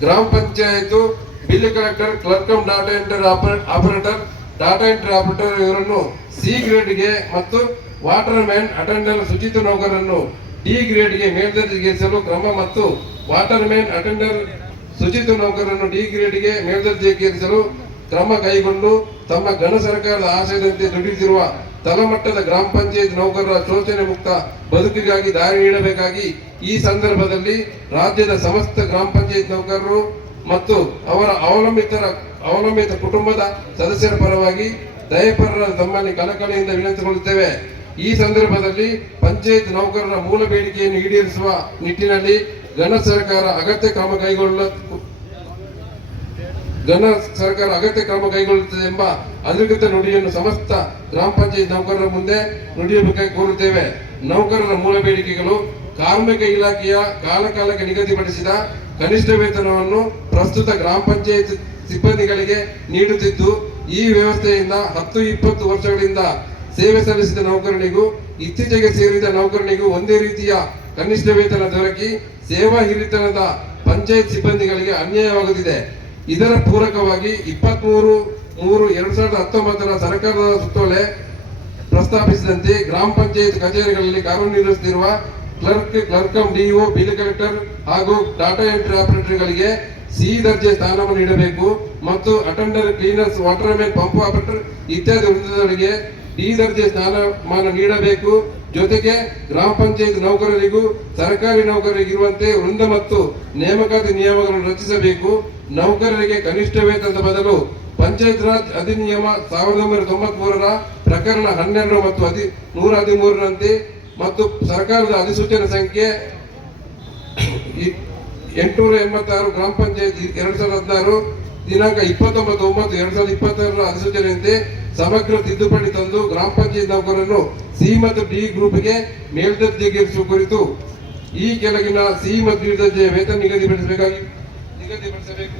ಗ್ರಾಮ panchayat, bill collector, clerk data entry operator, data entry operator ಇವರನ್ನು C ಗ್ರೇಡ್ಗೆ ಮತ್ತು ವಾಟರ್ ಮ್ಯಾನ್ ಅಟೆಂಡರ್ ಶುಚಿತ್ವ ನೌಕರನ್ನು ಡಿ ಗ್ರೇಡ್ಗೆ ಮೇಲ್ದರ್ಜೆಗೇರಿಸಲು ಕ್ರಮ ಮತ್ತು ವಾಟರ್ ಮ್ಯಾನ್ ಅಟೆಂಡರ್ ಶುಚಿತ್ವ ನೌಕರನ್ನು ಡಿ ಗ್ರೇಡ್ಗೆ ಮೇಲ್ದರ್ಜೆಗೇರಿಸಲು ಕ್ರಮ ಕೈಗೊಂಡು ತಮ್ಮ ಗಣ ಸರ್ಕಾರದ ಆಶಯದಂತೆ ದುಡಿಯುತ್ತಿರುವ ತಳಮಟ್ಟದ ಗ್ರಾಮ ಪಂಚಾಯತ್ ನೌಕರರ ಶೋಷಣೆ ಮುಕ್ತ ಬದುಕಿಗಾಗಿ ದಾರಿ ನೀಡಬೇಕಾಗಿ ಈ ಸಂದರ್ಭದಲ್ಲಿ ರಾಜ್ಯದ ಸಮಸ್ತ ಗ್ರಾಮ ಪಂಚಾಯತ್ ನೌಕರರು ಮತ್ತು ಅವರ ಅವಲಂಬಿತರ ಅವಲಂಬಿತ ಕುಟುಂಬದ ಸದಸ್ಯರ ಪರವಾಗಿ ದಯಪರರ ತಮ್ಮಲ್ಲಿ ಕಳಕಳಿಯಿಂದ ವಿನಂತಿಗೊಳ್ಳುತ್ತೇವೆ. ಈ ಸಂದರ್ಭದಲ್ಲಿ ಪಂಚಾಯತ್ ನೌಕರರ ಮೂಲ ಬೇಡಿಕೆಯನ್ನು ಈಡೇರಿಸುವ ನಿಟ್ಟಿನಲ್ಲಿ ಗಣ ಸರ್ಕಾರ ಅಗತ್ಯ ಕ್ರಮ ಕೈಗೊಳ್ಳ ಘನ ಸರ್ಕಾರ ಅಗತ್ಯ ಕ್ರಮ ಕೈಗೊಳ್ಳುತ್ತದೆ ಎಂಬ ಅಧಿಕೃತ ನುಡಿಯನ್ನು ಸಮಸ್ತ ಗ್ರಾಮ ಪಂಚಾಯತ್ ನೌಕರರ ಮುಂದೆ ನುಡಿಯಬೇಕಾಗಿ ಕೋರುತ್ತೇವೆ. ನೌಕರರ ಮೂಲ ಬೇಡಿಕೆಗಳು ಕಾರ್ಮಿಕ ಇಲಾಖೆಯ ಕಾಲಕಾಲಕ್ಕೆ ನಿಗದಿಪಡಿಸಿದ ಕನಿಷ್ಠ ವೇತನವನ್ನು ಪ್ರಸ್ತುತ ಗ್ರಾಮ ಪಂಚಾಯತ್ ಸಿಬ್ಬಂದಿಗಳಿಗೆ ನೀಡುತ್ತಿದ್ದು, ಈ ವ್ಯವಸ್ಥೆಯಿಂದ ಹತ್ತು ಇಪ್ಪತ್ತು ವರ್ಷಗಳಿಂದ ಸೇವೆ ಸಲ್ಲಿಸಿದ ನೌಕರನಿಗೂ ಇತ್ತೀಚೆಗೆ ಸೇರಿದ ನೌಕರನಿಗೂ ಒಂದೇ ರೀತಿಯ ಕನಿಷ್ಠ ವೇತನ ದೊರಕಿ ಸೇವಾ ಹಿರಿತನದ ಪಂಚಾಯತ್ ಸಿಬ್ಬಂದಿಗಳಿಗೆ ಅನ್ಯಾಯವಾಗುತ್ತಿದೆ ಇದರ ಪೂರಕವಾಗಿ ಇಪ್ಪತ್ತ್ ಮೂರು, ಎರಡ್ ಸಾವಿರದ ಹತ್ತೊಂಬತ್ತರ ಸರ್ಕಾರದ ಸುತ್ತೋಲೆ ಪ್ರಸ್ತಾಪಿಸಿದಂತೆ ಗ್ರಾಮ ಪಂಚಾಯತ್ ಕಚೇರಿಗಳಲ್ಲಿ ಕಾರ್ಯನಿರ್ವಹಿಸುತ್ತಿರುವ ಕ್ಲರ್ಕ್, ಕ್ಲರ್ಕಂ, ಡಿಒ, ಬಿಲ್ ಕಲೆಕ್ಟರ್ ಹಾಗೂ ಡಾಟಾ ಎಂಟ್ರಿ ಆಪರೇಟರ್ಗಳಿಗೆ ಸಿ ದರ್ಜೆ ಸ್ಥಾನವನ್ನು ನೀಡಬೇಕು ಮತ್ತು attender, cleaners, water man pump operator ಇತ್ಯಾದಿ ಹುದ್ದೆಗಳಿಗೆ ಡಿ ದರ್ಜೆ ಸ್ಥಾನಮಾನ ನೀಡಬೇಕು. ಜೊತೆಗೆ ಗ್ರಾಮ ಪಂಚಾಯತ್ ನೌಕರರಿಗೂ ಸರ್ಕಾರಿ ನೌಕರರಿಗಿರುವಂತೆ ವೃಂದ ಮತ್ತು ನೇಮಕಾತಿ ನಿಯಮಗಳನ್ನು ರಚಿಸಬೇಕು. ನೌಕರರಿಗೆ ಕನಿಷ್ಠ ವೇತನದ ಬದಲು ಪಂಚಾಯತ್ ರಾಜ್ ಅಧಿನಿಯಮ ಸಾವಿರದ ಒಂಬೈನೂರ ತೊಂಬತ್ ಮೂರರ ಪ್ರಕರಣ ಹನ್ನೆರಡು ಮತ್ತು ಹದಿ ನೂರ ಹದಿಮೂರರಂತೆ ಮತ್ತು ಸರ್ಕಾರದ ಅಧಿಸೂಚನೆ ಸಂಖ್ಯೆ ಎಂಟುನೂರ ಎಂಬತ್ತಾರು ಗ್ರಾಮ ಪಂಚಾಯತ್ ಎರಡ್ ಸಾವಿರದ ಹದಿನಾರು, ದಿನಾಂಕ ಇಪ್ಪತ್ತೊಂಬತ್ತು ಒಂಬತ್ತು ಎರಡ್ ಸಾವಿರದ ಇಪ್ಪತ್ತಾರರ ಅಧಿಸೂಚನೆಯಂತೆ ಸಮಗ್ರ ತಿದ್ದುಪಡಿ ತಂದು ಗ್ರಾಮ ಪಂಚಾಯತ್ ನೌಕರರನ್ನು ಸಿ ಮತ್ತು ಡಿ ಗ್ರೂಪ್ಗೆ ಮೇಲ್ದರ್ಜೆಗೇರಿಸುವ ಕುರಿತು ಈ ಕೆಳಗಿನ ಸಿ ಮತ್ತು ಡಿ ದರ್ಜೆಯ ವೇತನ ನಿಗದಿಪಡಿಸಬೇಕಾಗಿ ನಿಗದಿಪಡಿಸಬೇಕು